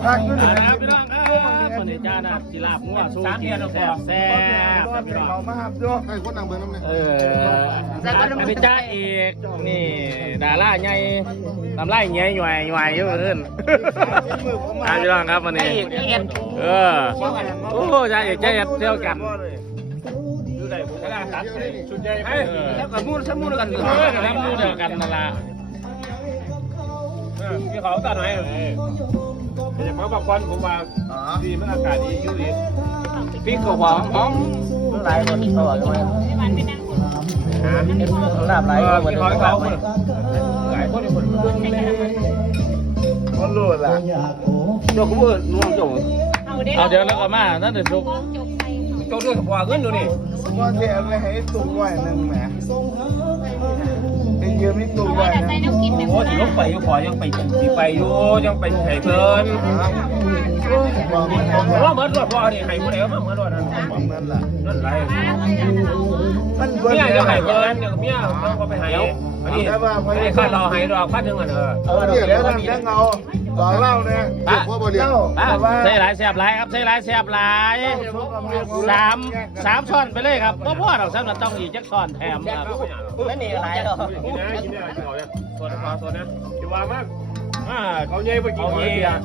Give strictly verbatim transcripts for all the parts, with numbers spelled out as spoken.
พักด้วยครับพี่น้องครับคนนี้จ้านะจิลาบงัวสู้กินแซ่บแซ่บครับพี่น้องเขามาหับด้วยให้คนนั่งเบิ่งน้ำเนี่ยเอออันนี้จ้าเอกนี่ดาราใหญ่ทำไรเงี้ยหน่วยหน่วยเยอะขึ้นอ่าพี่น้องครับวันนี้เออโอ้จ้าเอกจ้าเอกเที่ยวกันดูได้ผมก็ได้ตัดชุดใหญ่แล้วกับมูนชั้นมูนกันเออกับมูนเดียวกันนั่นละพี่เขาตัดหน่อยแต่เพราะบางคนผมว่าดีมันอากาศดีอยู่ดีพี่ก็หอมหอมหลายคนเขาบอกว่าหลาบหลายคนพี่เขาเขาหลายคนคนมันรู้ละโจกมือนุ่งโจกเอาเดี๋ยวแล้วก็มานั่นเดี๋ยวโจกโจกด้วยกับหัวเงินดูนี่ว่าแกไม่ให้ตุ้งไว้หนึ่งแหมไอ้เยอะไม่ตุ้งไว้นะโอ้ที่ลงไปอยู่พอยังไปที่ไปอยู่ยังไปไห้เพิ่นว่าเหมือนรถพอนี่ไห้ผู้ใดว่าเหมือนรถนั่นนั่นแหละนั่นไรมันเมียจะไห้เพิ่นเมียต้องก็ไปไห้อันนี้อันนี้ค่าเราไห้ดอกพันหนึ่งอ่ะเออเออเดี๋ยวนั่นจะเงาต่อเล่าเนี่ยเล่าใช่หลายแสบหลายครับใช่หลายแสบหลายสามสามช้อนไปเลยครับเพราะพ่อเราสำหรับต้องอีกจักช้อนแถมครับไม่มีอะไรหรอกกินนะกินนะกินเอาเนี่ยส่วนพอส่วนนะคิดว่ามากอ่าเขาเย่ไปกินเขาเย่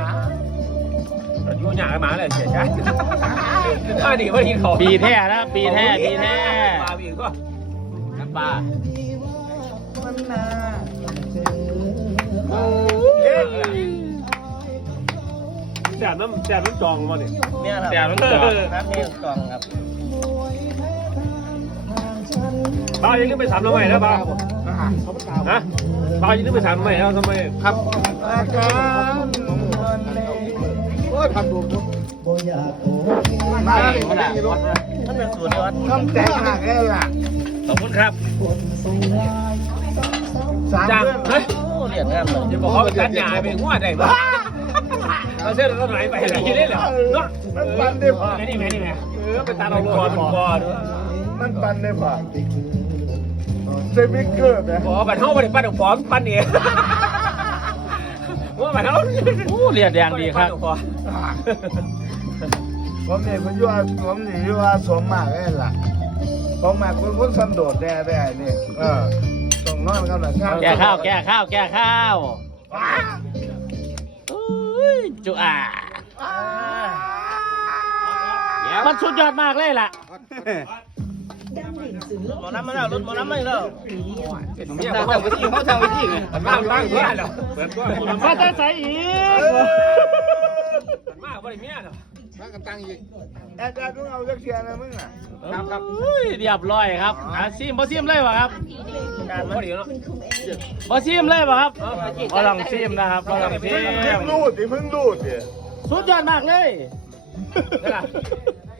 ยุ่งยากมาเลยเสียใจอ่าดีว่ากินเขาปีแท้นะปีแท้ปีแท้ปลาปีก็น้ำปลามันนาแสบน้ำแสบน้ำจองมาเนี่ยแสบน้ำจองน้ำนี่จองครับบ้ายังนึกไปสามทำไมนะบ้าฮะบ้ายังนึกไปสามทำไมแล้วทำไมครับอาการโอ้ยทำดูมาเลยมันเป็นสูตรวัดต้องแต่งหนักแค่ละขอบคุณครับสามเดือนเฮ้ยเรียนงานเลยจะบอกเขาตัดหญ้าไปหัวได้บ้าเราเชื่อเราไหลไปอะไรกินได้เหรอเนาะมันปันได้ผ่านี่แม่นี่แม่เออไปตาเราคอมันคอด้วยมันปันได้ผ่าเซมิเกอร์นะอ๋อบัดเฮาบัดปั้นของฟอมปั้นเองว่าบัดเฮาโอ้เรียนแดงดีครับผมเนี่ยผมอยู่ผมนี่อยู่ว่าสมมากเลยล่ะสมมากเป็นคนสันโดษแน่ได้เนี่ยเออต้องนอนกันหน่อยแก่ข้าวแก่ข้าวแก่ข้าวจุอ่ามันสุดยอดมากเลยล่ะหมอน้ำมาแล้วรถหมอน้ำมาแล้วเนี่ยเขาไปที่เขาทางไปที่ไงมันมาตั้งเพื่อนแล้วมาจะใส่อีกมันมาบริเมียเหรอมากันตั้งอีกอาจารย์ต้องเอาจักเชียร์นะมึงอ่ะครับครับเรียบร้อยครับอาซีมบอซีมเลยวะครับการบอดีเนาะบอซีมเลยวะครับบอลองซีมนะครับบอลองซีมเพิ่งรูดดิเพิ่งรูดดิสุดยอดมากเลย